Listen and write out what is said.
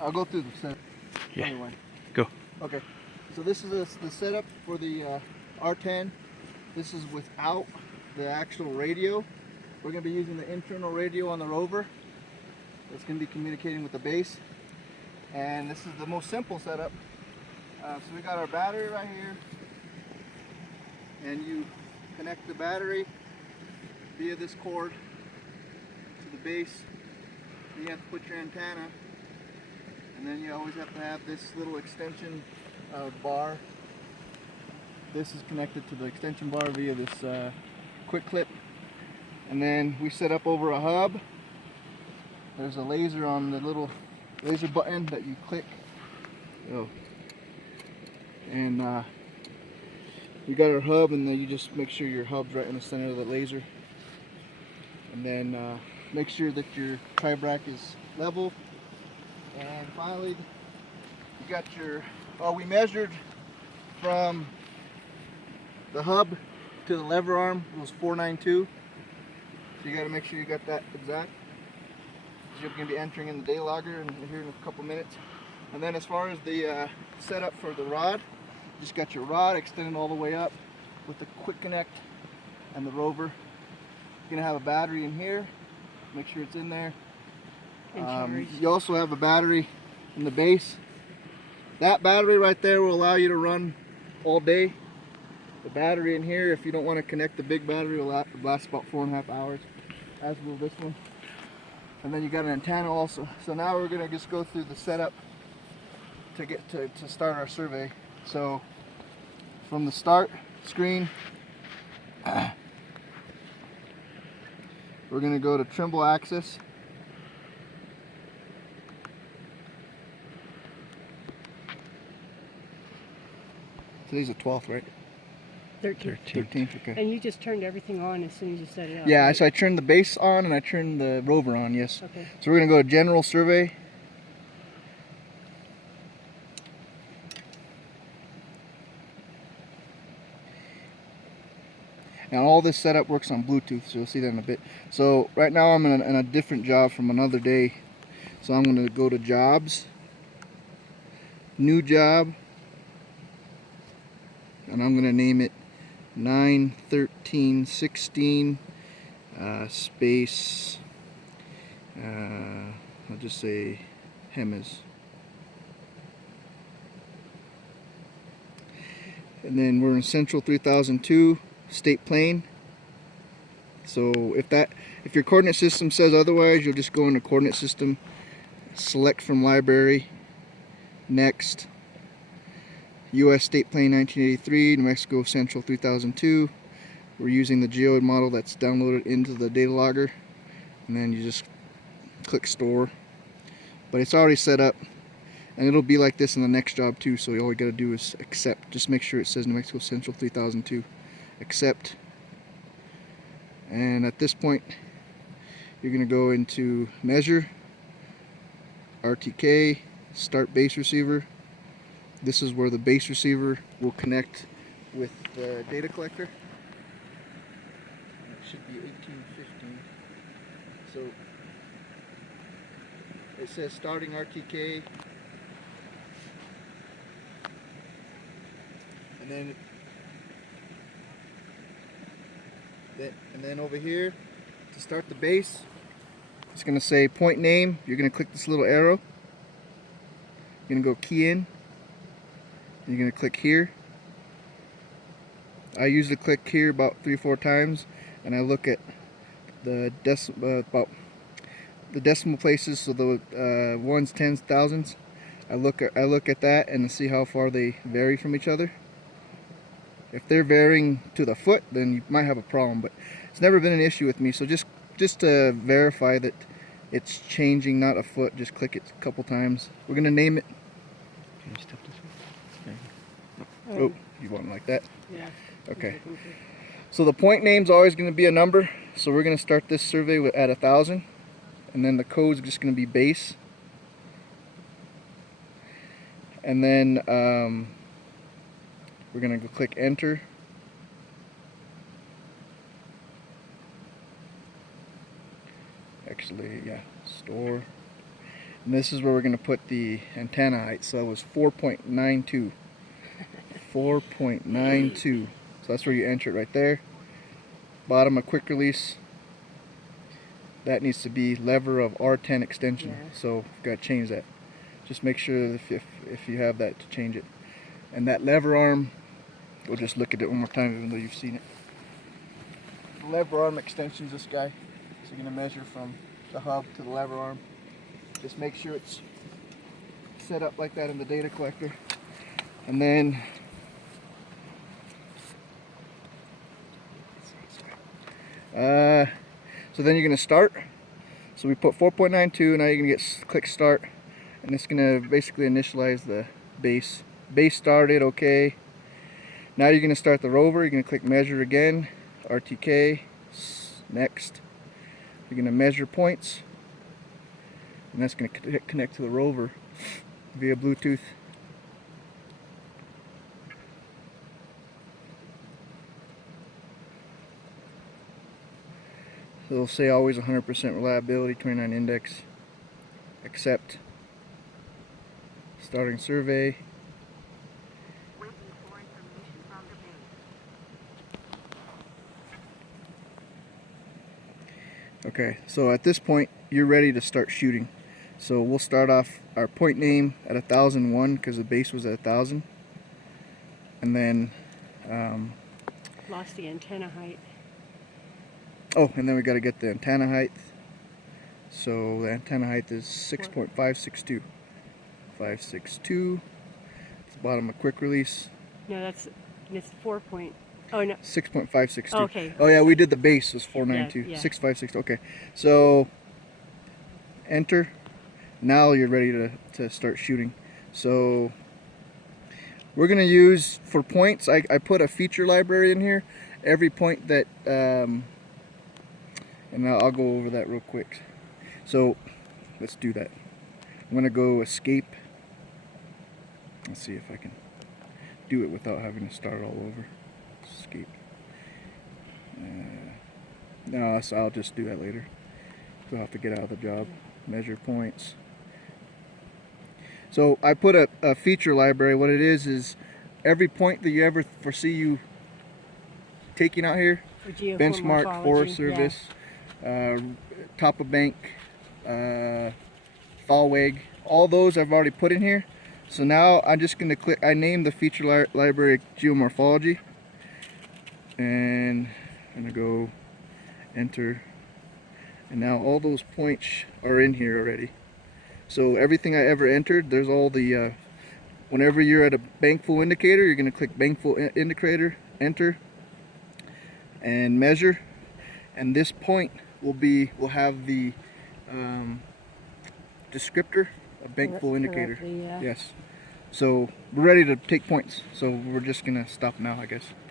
I'll go through the setup. Yeah. Anyway. Go. Okay. So this is the setup for the R10. This is without the actual radio. We're going to be using the internal radio on the rover. It's going to be communicating with the base. And this is the most simple setup. So we got our battery right here. And you connect the battery via this cord to the base. Then you have to put your antenna. And then you always have to have this little extension bar. This is connected to the extension bar via this quick clip. And then we set up over a hub. There's a laser on the little laser button that you click. Oh. And we got our hub, and then you just make sure your hub's right in the center of the laser. And then make sure that your tri-brac is level. And finally, you got your, we measured from the hub to the lever arm, it was 492. So you got to make sure you got that exact. You're going to be entering in the day logger here in a couple minutes. And then as far as the setup for the rod, you just got your rod extended all the way up with the quick connect and the rover. You're going to have a battery in here. Make sure it's in there. You also have a battery in the base. That battery right there will allow you to run all day. The battery in here, if you don't want to connect the big battery, will last about 4.5 hours, as will this one. And then you got an antenna also. So now we're going to just go through the setup to get to start our survey. So from the start screen, we're going to go to Trimble axis. Today's the 12th, right? 13th, okay. And you just turned everything on as soon as you set it up? Yeah, right? so I turned the base on and I turned the rover on, yes. Okay. So we're going to go to General Survey. Now all this setup works on Bluetooth, so you'll see that in a bit. So right now I'm in a different job from another day. So I'm going to go to Jobs, New Job, and I'm going to name it 91316 space, I'll just say Hemis. And then we're in Central 3002 State Plane. So if your coordinate system says otherwise, you'll just go into coordinate system, select from library, next, U.S. State Plane 1983, New Mexico Central 3002. We're using the geoid model that's downloaded into the data logger, and then you just click store. But it's already set up, and it'll be like this in the next job too, so all you gotta do is accept. Just make sure it says New Mexico Central 3002. Accept. And at this point, you're gonna go into measure, RTK, start base receiver. This is where the base receiver will connect with the data collector. It should be 1815. So it says starting RTK, and then over here to start the base, it's going to say point name. You're going to click this little arrow. You're going to go key in. You're going to click here. I usually click here about 3 or 4 times, and I look at the decimal places, so the ones, tens, thousands. I look at that and see how far they vary from each other. If they're varying to the foot, then you might have a problem, but it's never been an issue with me. So just to verify that it's changing, not a foot, just click it a couple times. We're gonna name it. Can you step this way? Oh, you want it like that? Yeah. Okay. So the point name's always going to be a number. So we're going to start this survey at 1,000, and then the code's just going to be base. And then we're going to go click enter. Actually, yeah, store. And this is where we're going to put the antenna height. So it was 4.92. 4.92. So that's where you enter it right there. Bottom of quick release. That needs to be lever of R10 extension. Yeah. So you've got to change that. Just make sure that if you have that to change it. And that lever arm, we'll just look at it one more time even though you've seen it. The lever arm extension is this guy. So you're going to measure from the hub to the lever arm. Just make sure it's set up like that in the data collector. And then so then you're going to start. So we put 4.92, now you're going to click start, and it's going to basically initialize the base. Base started, okay. Now you're going to start the rover. You're going to click measure again, RTK, next. You're going to measure points, and that's going to connect to the rover via Bluetooth. It'll say always 100% reliability, 29 index, accept, starting survey. Waiting for information from the base. Okay, so at this point you're ready to start shooting. So we'll start off our point name at 1001 because the base was at 1000, and then Lost the antenna height. and then we got to get the antenna height. So the antenna height is 6.562. 562. It's the bottom of quick release. No, it's 4 point. Oh no. 6.562. Okay. Oh yeah, we did the base was 492. Yeah. 656. Okay. So enter. Now you're ready to start shooting. So we're gonna use for points. I put a feature library in here. Every point that and I'll go over that real quick. So let's do that. I'm gonna go escape. Let's see if I can do it without having to start all over. Escape. No, so I'll just do that later. So I'll have to get out of the job. Measure points. So I put a feature library. What it is every point that you ever foresee you taking out here, benchmark, Geomorphology, Forest Service, top of bank, Thalweg, all those I've already put in here. So now I'm just going to click, I named the feature library Geomorphology, and I'm going to go enter, and now all those points are in here already. So everything I ever entered, there's all the, whenever you're at a bankful indicator, you're going to click bankful indicator, enter, and measure, and this point will have the descriptor of bankful indicator. Yeah. Yes. So we're ready to take points. So we're just gonna stop now, I guess.